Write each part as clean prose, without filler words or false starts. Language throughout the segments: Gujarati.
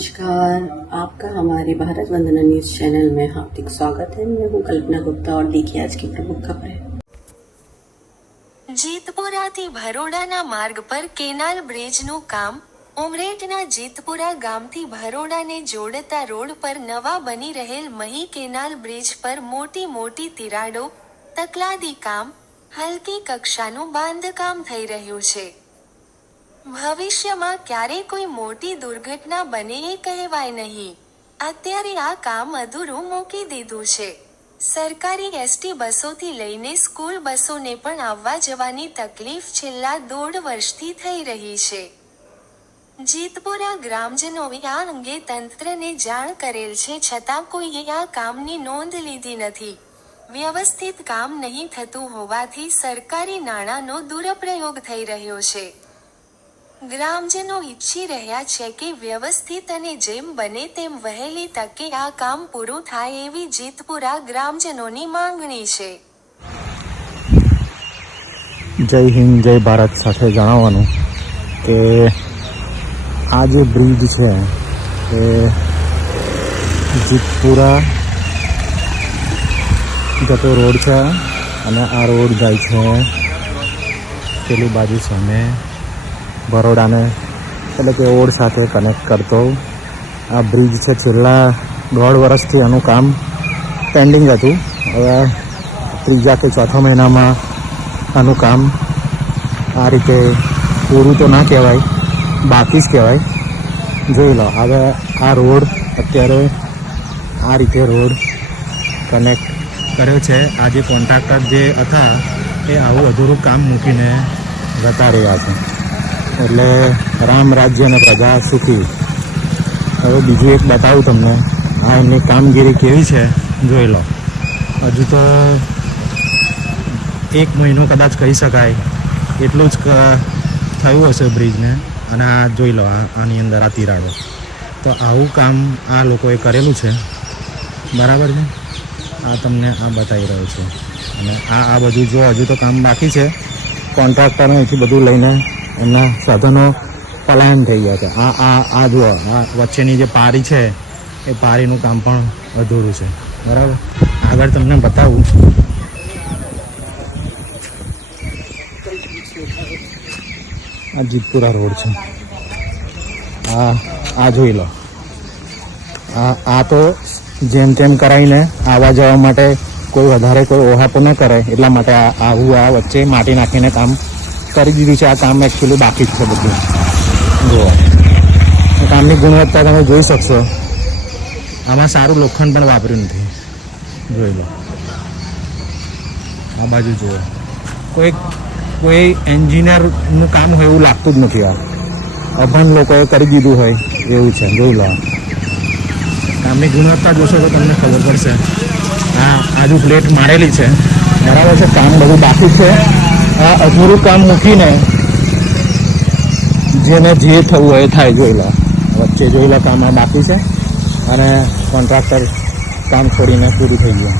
नमस्कार, आपका हमारे भारत वंदना न्यूज चैनल में हार्दिक स्वागत है। मैं हूं कल्पना गुप्ता और देखिए आज की प्रमुख खबरें। જેતપુરાથી ભરોડાના માર્ગ પર કેનાલ બ્રિજનું કામ। ઉમરેઠના જેતપુરા ગામથી ભરોડાને જોડતા રોડ પર નવા બની રહેલ મહી કેનાલ બ્રિજ પર મોટી તિરાડો, તકલાદી કામ, હલકી કક્ષાનું બાંધકામ થઈ રહ્યું છે। ભવિષ્યમાં ક્યારે કોઈ મોટી દુર્ઘટના બને એ કહેવાય નહીં। અત્યારે આ કામ અધૂરું મૂકી દીધું છે। સરકારી એસટી બસોથી લઈને સ્કૂલ બસોને પણ આવવા જવાની તકલીફ છેલ્લા 1.5 વર્ષથી થઈ રહી છે। જેતપુરા ગ્રામજનોએ આ અંગે તંત્રને જાણ કરેલ છે, છતાં કોઈએ આ કામની નોંધ લીધી નથી। વ્યવસ્થિત કામ નહીં થતું હોવાથી સરકારી નાણાંનો દુરુપયોગ થઈ રહ્યો છે। ગ્રામજનો ઈચ્છી રહ્યા છે કે વ્યવસ્થિત અને જેમ બને તેમ વહેલી તકે આ કામ પૂરું થાય એવી જેતપુરા ગ્રામજનોની માંગણી છે। જય હિન્દ જય ભારત સાથે જણાવવાનું કે આ જે બ્રિજ છે એ જેતપુરા જતો રોડ છે અને આ રોડ જાય છે પેલી બાજુ સામે બરોડાને એટલે કે ઓડ સાથે કનેક્ટ કરતો આ બ્રિજ છે। છેલ્લા 1.5 વર્ષથી આનું કામ પેન્ડિંગ હતું। હવે 3જા કે 4થા મહિનામાં આનું કામ આ રીતે પૂરું તો ના કહેવાય, બાકી જ કહેવાય। જોઈ લો હવે આ રોડ અત્યારે આ રીતે રોડ કનેક્ટ કર્યો છે। આ જે કોન્ટ્રાક્ટર જે હતા એ આવું અધૂરું કામ મૂકીને જતા રહ્યા છે। એટલે રામ રાજ્ય અને પ્રજા સુખી। હવે બીજું એક બતાવું તમને, આ એમની કામગીરી કેવી છે જોઈ લો। હજુ તો 1 મહિનો કદાચ કહી શકાય એટલું જ થયું હશે બ્રિજને। અને આ જોઈ લો આની અંદર આ તિરાડો, તો આવું કામ આ લોકોએ કરેલું છે, બરાબર છે। આ તમને આ બતાવી રહ્યો છું અને આ બધું જો હજુ તો કામ બાકી છે। કોન્ટ્રાક્ટરને અહીંથી બધું લઈને એમના સાધનો પલાયન થઈ ગયા છે। આ જુઓ આ વચ્ચેની જે પારી છે એ પારીનું કામ પણ અધૂરું છે, બરાબર। આગળ તમને બતાવું, આ જેતપુરા રોડ છે। આ જોઈ લો, આ તો જેમ તેમ કરાવીને આવવા જવા માટે કોઈ વધારે કોઈ ઓહાપો ન કરે એટલા માટે આવું આ વચ્ચે માટી નાખીને કામ કરી દીધું છે। આ કામ એકચ્યુઅલી બાકી જ છે બધું। જુઓ કામની ગુણવત્તા તમે જોઈ શકશો, આમાં સારું લોખંડ પણ વાપર્યું નથી। જોઈ લો આ બાજુ જુઓ, કોઈ એન્જિનિયરનું કામ હોય એવું લાગતું જ નથી। આ અભણ લોકોએ કરી દીધું હોય એવું છે। જોઈ લો કામની ગુણવત્તા જોશો તો તમને ખબર પડશે। આ આજુ પ્લેટ મારેલી છે, બરાબર છે, કામ બધું બાકી છે। આ અધૂરું કામ મૂકીને જેને જે થવું હોય એ થાય। જોઈ લો વચ્ચે જોઈ લો કામ આ બાકી છે અને કોન્ટ્રાક્ટર કામ છોડીને પૂરું થઈ ગયું।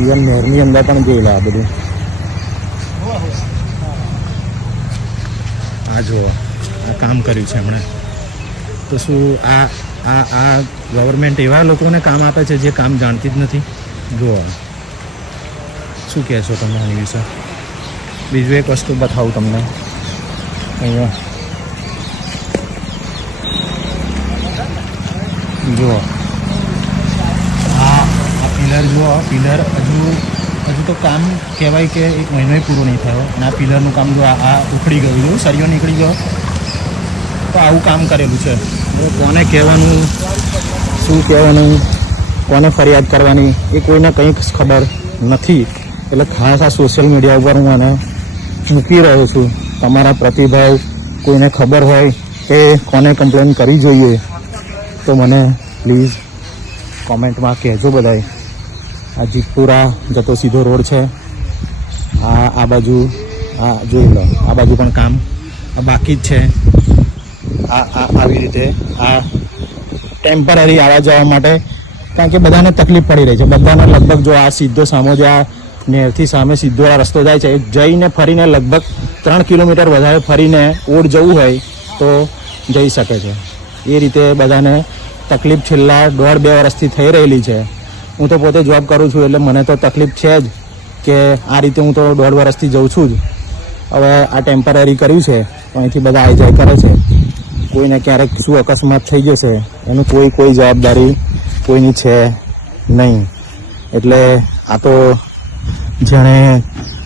ઇવન નહેરની અંદર પણ જોઈ લો આ બધું। આ જુઓ આ કામ કર્યું છે એમણે। તો શું આ ગવર્મેન્ટ એવા લોકોને કામ આપે છે જે કામ જાણતી જ નથી? જુઓ શું કહેશો તમે આની વિશે? બીજું એક વસ્તુ બતાવું તમને, અહીંયા જુઓ આ પિલર જુઓ, પિલર હજુ તો કામ કહેવાય કે 1 મહિનો પૂરો નહીં થયો અને આ પિલરનું કામ જો આ ઉખડી ગયું, જો સળિયો નીકળી ગયો, તો આવું કામ કરેલું છે। કોને કહેવાનું, શું કહેવાનું, કોને ફરિયાદ કરવાની એ કોઈને કંઈક ખબર નથી। એટલે ખાસ આ સોશિયલ મીડિયા ઉપર હું આને મૂકી રહ્યો છું। તમારા પ્રતિભાવ કોઈને ખબર હોય કે કોને કમ્પ્લેન કરવી જોઈએ તો મને પ્લીઝ કોમેન્ટમાં કહેજો બધાય। આ જેતપુરા જતો સીધો રોડ છે। આ બાજુ આ જોઈ લો, આ બાજુ પણ કામ બાકી જ છે। આવી રીતે આ ટેમ્પરરી આવવા જવા માટે, કારણ કે બધાને તકલીફ પડી રહી છે। બધાને લગભગ જો આ સીધો સામો જે આ નહેરથી સામે સીધો આ રસ્તો જાય છે, જઈને ફરીને લગભગ 3 કિલોમીટર વધારે ફરીને ઓડ જવું હોય તો જઈ શકે છે। એ રીતે બધાને તકલીફ છેલ્લા 1.5-2 વર્ષથી થઈ રહેલી છે. હું તો પોતે જોબ કરું છું એટલે મને તો તકલીફ છે જ કે આ રીતે હું તો 1.5 વર્ષથી જઉં છું જ. હવે આ ટેમ્પરરી કર્યું છે તો અહીંથી બધા આવી જાય કરે છે. કોઈને ક્યારેક શું અકસ્માત થઈ જશે એનું કોઈ જવાબદારી કોઈની છે નહીં. એટલે આ તો જેણે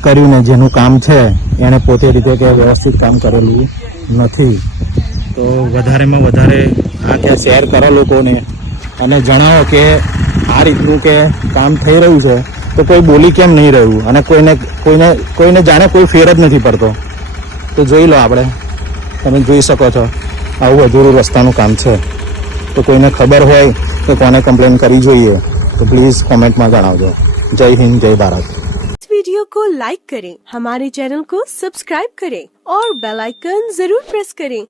કર્યું ને જેનું કામ છે એણે પોતે રીતે કે વ્યવસ્થિત કામ કરેલું નથી. તો વધારેમાં વધારે આ કે શેર કરો લોકોને અને જણાવો કે આ રીતનું કે કામ થઈ રહ્યું છે તો કોઈ બોલી કેમ નહીં રહ્યું અને કોઈને જાણે કોઈ ફેર જ નથી પડતો. તો જોઈ લો, આપણે તમે જોઈ શકો છો આવું અધૂરું રસ્તાનું કામ છે. તો કોઈને ખબર હોય કે કોને કમ્પ્લેન કરવી જોઈએ તો પ્લીઝ કોમેન્ટમાં જણાવજો. જય હિન્દ, જય ભારત. इस वीडियो को लाइक करें, हमारे चैनल को सब्सक्राइब करें और बेल आइकन जरूर प्रेस करें